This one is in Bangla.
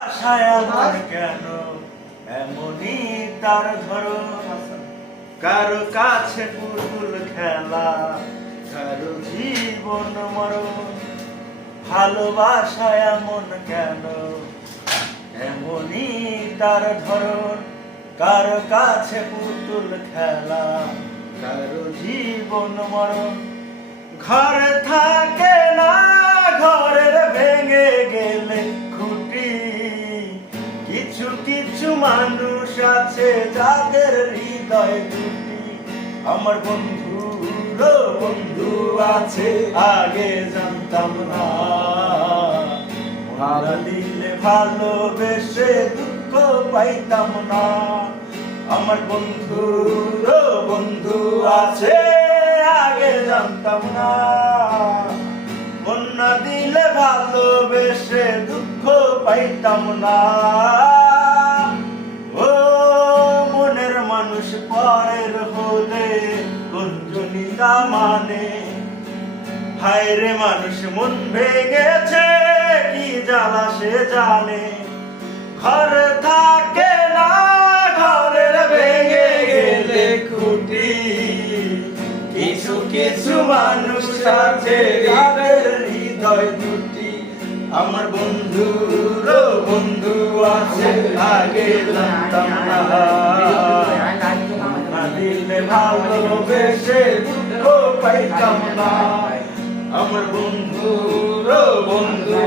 আশায় আমার কেন এমনই তার ধরন, কারো কাছে পুতুল খেলা, কারো জীবন মরণ। ভালোবাসায় এমন কেন এমনই তার ধরন, কারো কাছে পুতুল খেলা, কারো জীবন মরণ। ঘরে থাকে না ঘরের ভেঙে গেলে খুঁটি, কিছু কিছু মানুষ আছে যাদের হৃদয় দুটি। আমার বন্ধু বন্ধু আছে আগে জানতাম না, ভালো দিলে ভালোবেসে দুঃখ পাইতাম না। আমার বন্ধু বন্ধু আছে আগে জানতাম না, মন না দিলে ভালোবেসে দুঃখ পাইতাম না। ও মনের মানুষ পরের হলে কোনজনই তা মানে, হায় রে মানুষ মন ভেঙেছে কি জ্বালা সে জানে। ঘরে থাকে না ঘরের ভেঙে গেলে খুঁটি, কিছু কিছু মানুষ আছে যাদের হৃদয় দুটি। আমার বন্ধু বন্ধু আছে আগে জানতাম না, না দিলে ভালোবেসে দুঃখ পাইতাম না। আমার বন্ধু বন্ধু